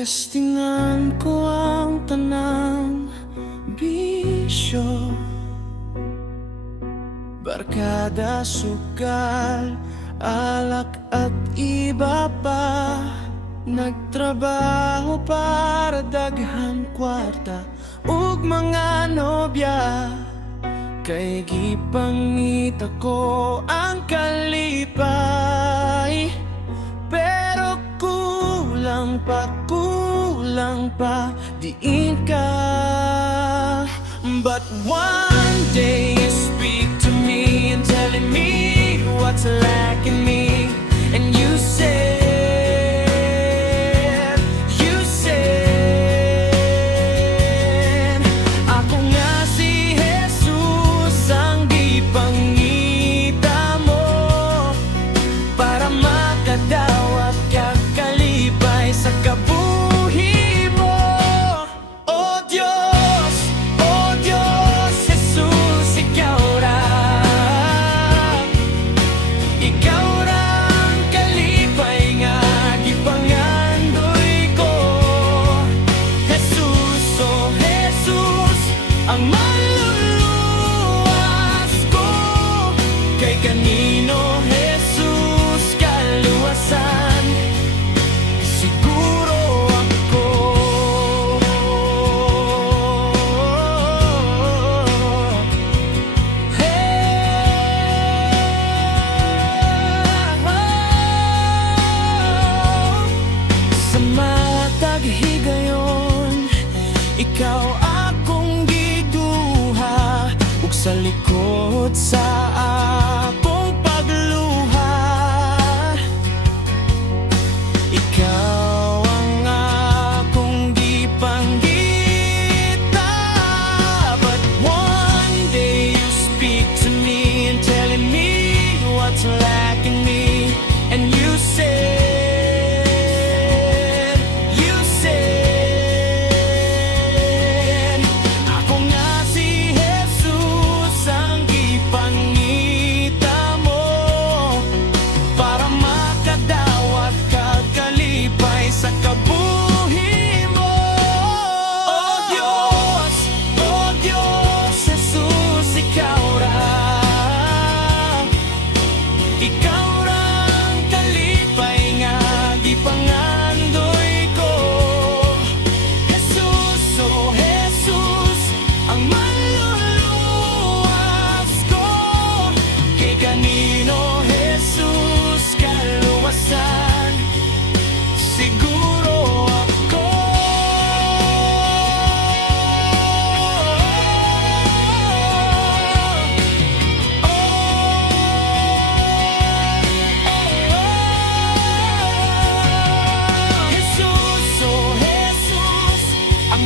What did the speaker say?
Testingan ko ang tanang bisyo, barkada, sugal, alak at iba pa. Nagtrabaho para daghan kwarta ug mga nobya, kay gipangita ko ang kalipay. Pero kulang pa, diin ka. But one day you speak to me and telling me what's lacking me. And you said, ako nga si Jesus ang gipangita mo, para makadawat ka kalipay sa kabuhi mo. Oh Diyos, Jesus, ikaw ra ang kalipay nga gipangandoy ko. Jesus, oh Jesus, ang maluluwas ko. Kay kanino, Jesus, kaluwasan? Siguro ako. Sa matag higayon, ikaw akong giduha, ug sa likod sa akong pagluha, ikaw ang akong gipanggita. But one day you speak to me and telling me what's lacking me. And you said, ako nga si Jesus ang gipangita mo, para makadawat ka kalipay sa kabuhi mo. Oh Diyos, Jesus, ikaw ra ang kalipay nga gipangandoy ko. Jesus, oh Jesus, ang maluluwas ko. Kay kanino, Jesus, kaluwasan? Siguro ako. Jesus, oh Jesus, ang